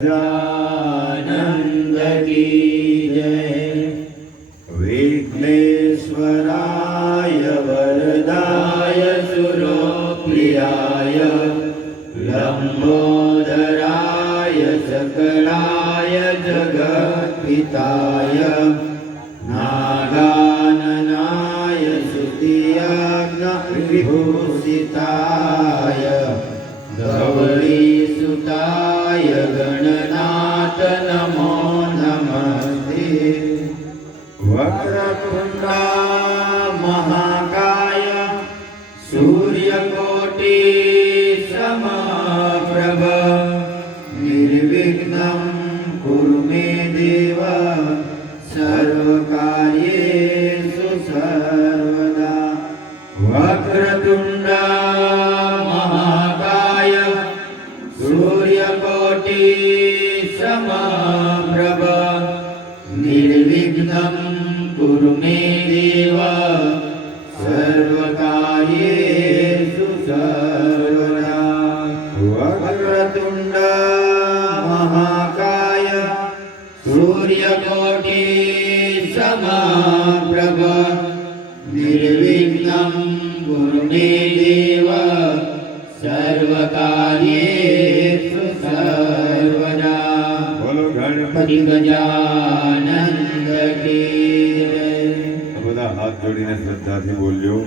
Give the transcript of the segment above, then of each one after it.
आनंद की जय विघ्नेश्वराय वरदाय सुरप्रियाय लम्बोदराय सकलाय जगत्पिताय समप्रभ निर्विघ्नं कुरु मे देव सर्वकार्येषु सर्वदा બોલો ગણપતિ ગણપતિ ગજાનંદ કી જય. બધા હાથ જોડીને શ્રદ્ધાથી બોલ્યો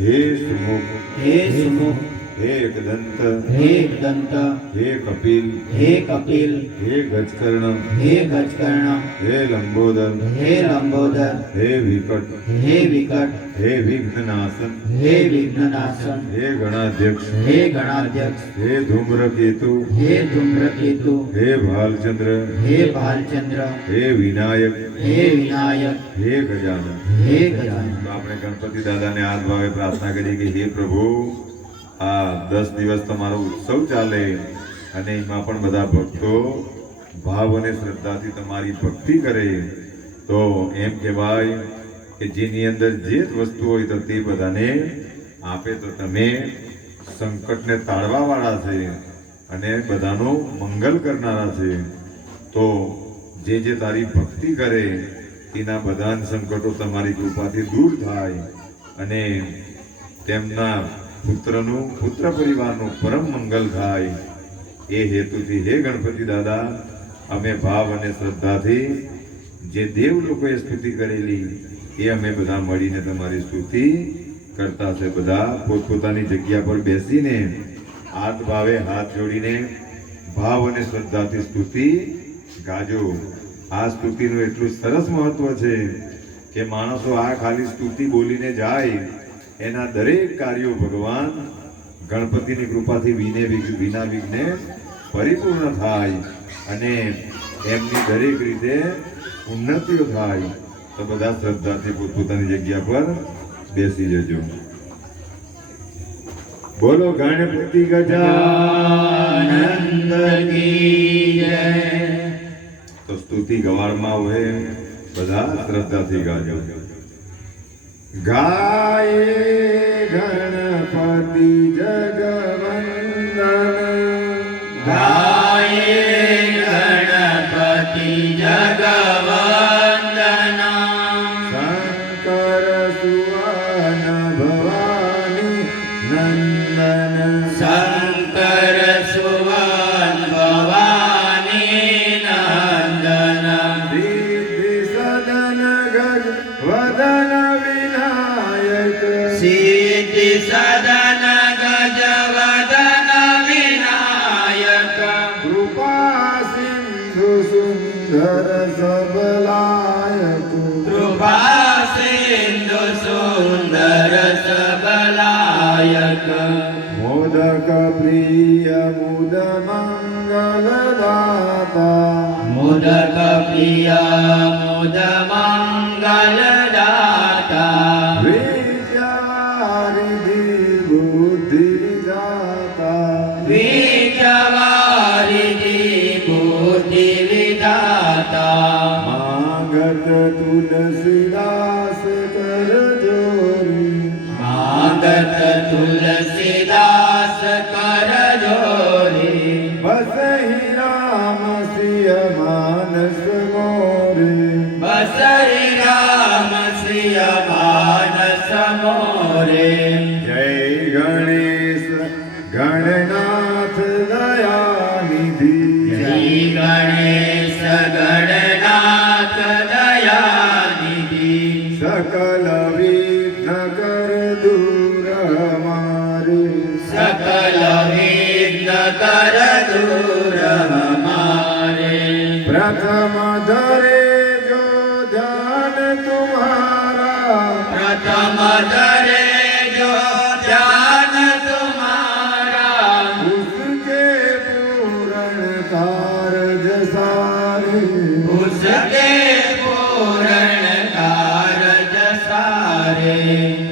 હે સુમુખ હે સુમુખ હે એકદંત હે દંત હે કપિલ હે કપિલ હે ગજકર્ણ હે ગજકર્ણ હે લંબોદર હે લંબોદર હે વિકટ હે વિકટ હે વિઘ્નનાશન હે વિઘ્નનાશન હે ગણાધ્યક્ષ હે ગણાધ્યક્ષ હે ધૂમ્રકેતુ હે ધૂમ્રકેતુ હે ભાલચંદ્ર હે ભાલચંદ્ર હે વિનાયક હે વિનાયક હે ગજાનન હે ગજાનન તો આપણે ગણપતિ દાદાને આ ભાવે પ્રાર્થના કરીએ કે હે પ્રભુ આ દસ દિવસ તમારો ઉત્સવ ચાલે. અને એમાં પણ બધા ભક્તો ભાવ અને શ્રદ્ધાથી તમારી ભક્તિ કરે. તો એમ કહેવાય કે જેની અંદર જે વસ્તુ હોય તો તે બધાને આપે તો તમે સંકટને તાળવા વાળા છે અને બધાનું મંગલ કરનારા છે. તો જે જે તારી ભક્તિ કરે, તેના બધા સંકટો તમારી કૃપાથી દૂર થાય અને તેમના પુત્રનું, પુત્ર પરિવારનું પરમ મંગલ થાય. એ હેતુથી હે ગણપતિ દાદા, અમે ભાવ અને શ્રદ્ધાથી જે દેવ લોકોએ સ્તુતિ કરેલી, એ અમે બધા મળીને તમારી સ્તુતિ કરતા છે. બધા પોતપોતાની જગ્યા પર બેસીને હાથ ભાવે, હાથ જોડીને ભાવ અને શ્રદ્ધાથી સ્તુતિ ગાજો. આ સ્તુતિનું એટલું સરસ મહત્વ છે કે માણસો આ ખાલી સ્તુતિ બોલીને જાય એના દરેક કાર્યો ભગવાન ગણપતિની કૃપાથી વિને વિના વિઘ્ને પરિપૂર્ણ થાય અને એમની દરેક રીતે ઉન્નતિઓ થાય. તો બધા શ્રદ્ધાથી પોતપોતાની જગ્યા પર બેસી જજો. બોલો ગણપતિ ગજાનંદ તો સ્તુતિ ગવાળમાં હોય બધા શ્રદ્ધાથી ગાજો. ગાયે ગણપતિ જગવંદન સદન ગજવદન વિનાયક કૃપા સિંધુ સુંદર نسموري بسري प्रथम धरे जो ध्यान तुम्हारा प्रथम धरे जो ध्यान तुम्हारा उसके पूरण कारज सारे उसके पूरण कारज सारे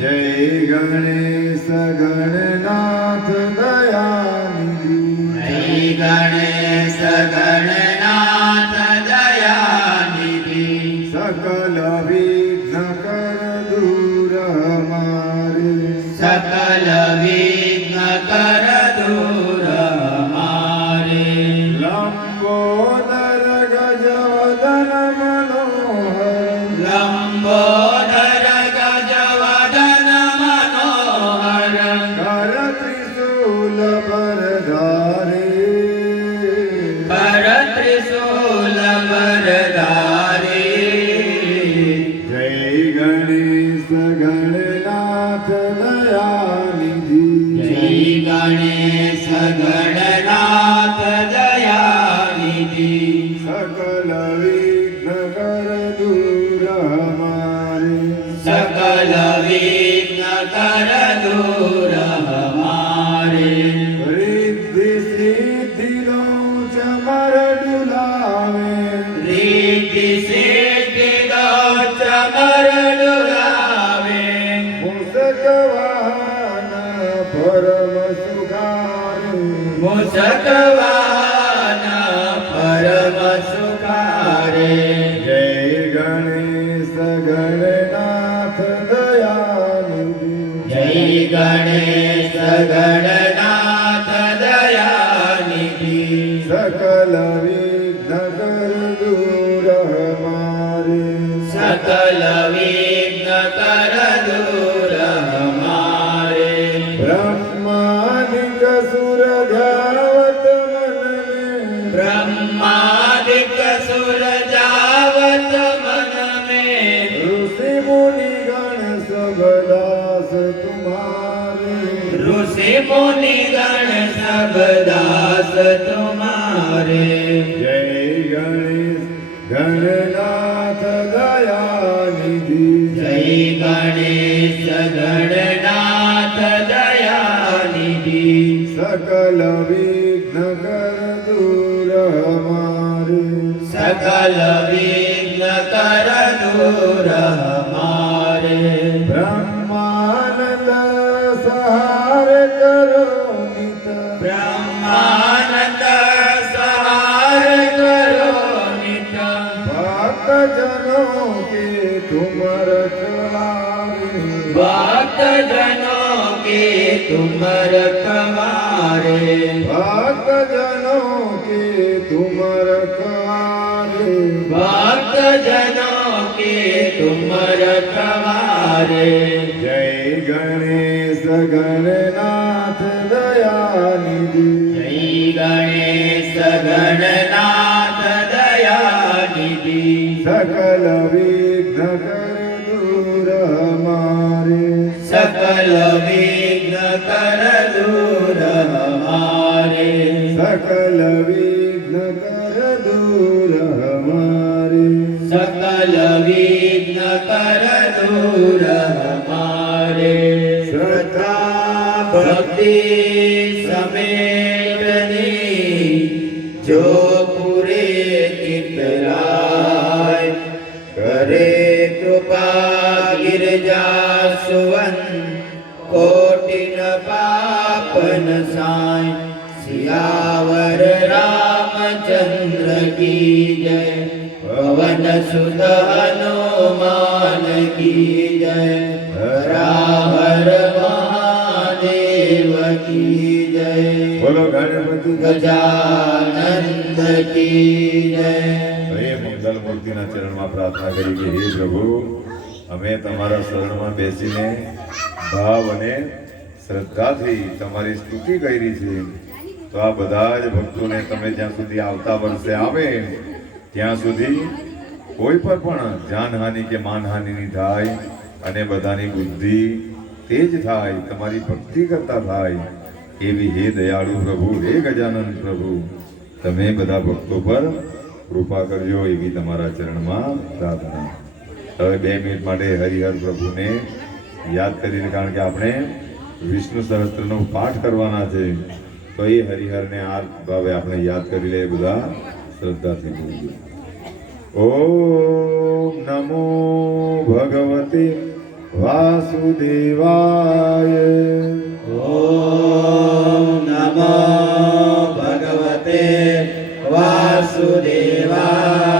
जय गणेश गणनाथ दयानिधि जय गणेश सकल विघ्न कर दूर हमारे रिद्धि सिद्धि लो चमर डुलावे रिद्धि सिद्धि दो चमर डुलावे परम सुखारे मुसकवान सब दास तुम्हारे जय गणेश गणनाथ दयानिधि जय गणेश गणनाथ दयानिधि सकल विघ्न कर दूर हमारे सकल विघ्न कर दूर हमारे ભક્તજનો કે તુમ રખવારે ભક્તજનો કે તુમ રખવારે ભક્તજનો કે તુમ રખવારે જય ગણેશ ગણના सकल विघ्न कर दूर हमारे सकल विघ्न कर दूर हमारे सकल विघ्न कर दूर हमारे श्रद्धा भक्ति समेतनी जो पूरे चितराय करे कृपा गिरजा સુવન કોટિન પાપન સાય. સિયાવર રામચંદ્ર કી જય. પવન સુત હનુમાન કી જય. હરાહર મહાદેવ કી જય. બોલો ગણપતિ ગજાનંદ કી જય. હે મંગલ મૂર્તિના ચરણમાં પ્રાર્થના કરી કે હે પ્રભુ અમે તમારા શરણમાં બેસીને ભાવ અને શ્રદ્ધાથી તમારી સ્તુતિ કરી છે. તો આ બધા જ ભક્તોને તમે જ્યાં સુધી આવતા વર્ષે આવે, ત્યાં સુધી કોઈ પર પણ જાનહાનિ કે માનહાનિ નહીં થાય અને બધાની બુદ્ધિ તેજ થાય, તમારી ભક્તિ કરતા થાય. એવી હે દયાળુ પ્રભુ, હે ગજાનંદ પ્રભુ. તમે બધા ભક્તો પર કૃપા કરજો એવી તમારા ચરણમાં પ્રાર્થના. હવે બે મિનિટ માટે હરિહર પ્રભુને યાદ કરીને, કારણ કે આપણે વિષ્ણુ સહસ્ત્રનો પાઠ કરવાના છે, તો એ હરિહરને આ ભાવે આપણે યાદ કરી લઈએ બધા શ્રદ્ધાથી. બોલીએ ઓમ નમો ભગવતે વાસુદેવાય. ઓમ નમો ભગવતે વાસુદેવાય.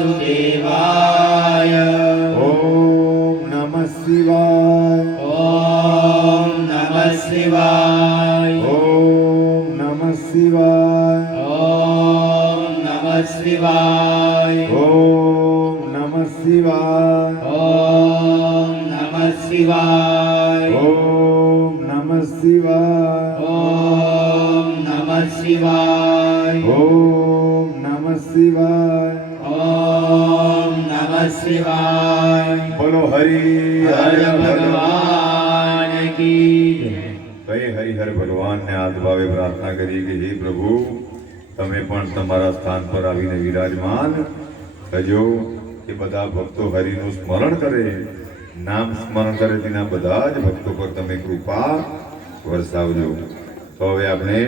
વાસુદેવાય ઓમ નમઃ શિવાય ઓમ નમઃ શિવાય ઓમ નમઃ શિવાય ઓમ નમઃ શિવાય ઓમ નમઃ શિવાય ઓમ નમઃ શિવાય ઓમ નમઃ શિવાય ઓમ નમઃ શિવાય હરિ હર ભગવાન કી. કઈ હરિહર ભગવાનને આદભાવે પ્રાર્થના કરી કે હે પ્રભુ તમે પણ તમારા સ્થાન પર આવીને વિરાજમાન થજો કે બધા ભક્તો હરિનું સ્મરણ કરે. નામ સ્મરણ કરે તેના બધા જ ભક્તો પર તમે કૃપા વરસાવજો. તો હવે આપણે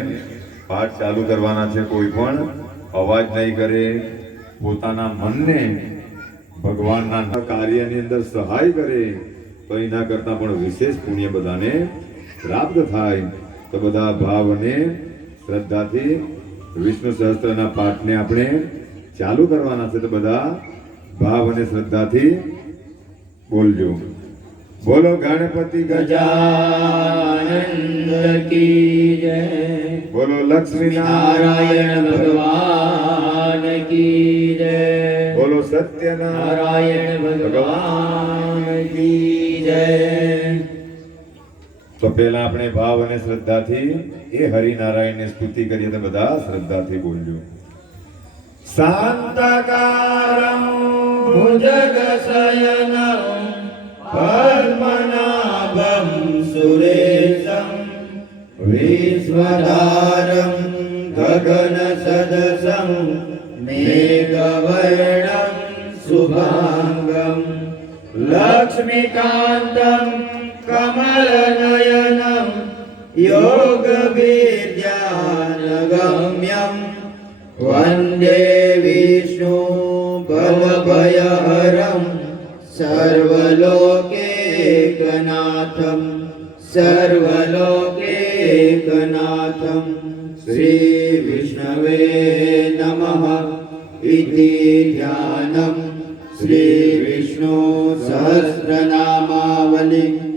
પાઠ ચાલુ કરવાના છે કોઈ પણ. અવાજ નહીં કરે પોતાના મનને ભગવાનના કાર્યની અંદર સહાય કરે, તો એના કરતાં પણ વિશેષ પુણ્ય બધાને પ્રાપ્ત થાય. તો બધા ભાવને, શ્રદ્ધાથી વિષ્ણુ સહસ્ત્રના પાઠને આપણે ચાલુ કરવાના છે. તો બધા ભાવ અને શ્રદ્ધાથી બોલજો. બોલો, ગણપતિ ગજા ગજાનંદ કી જય. બોલો, લક્ષ્મી નારાયણ ભગવાન કી सत्यनारायण भगवान की જય તો પહેલા આપણે ભાવ અને શ્રદ્ધાથી એ હરિનારાયણની સ્તુતિ કરીએ તો બધા શ્રદ્ધાથી બોલજો શાંતકારમ ભુજગ શયનમ પદ્મનાભમ સુરેશમ વિશ્વધારમ ગગન સદસમ મે રશ્મિકાંતમ કમલનયનમ યોગવિદ્યાનગમ્યમ વંદે વિષ્ણુ ભવભયહરમ સર્વલોકેકનાથમ સર્વલોકેકનાથમ શ્રી વિષ્ણવે નમઃ ઇતિ ધ્યાનમ શ્રી વિષ્ણુ સહસ્રનામાવલી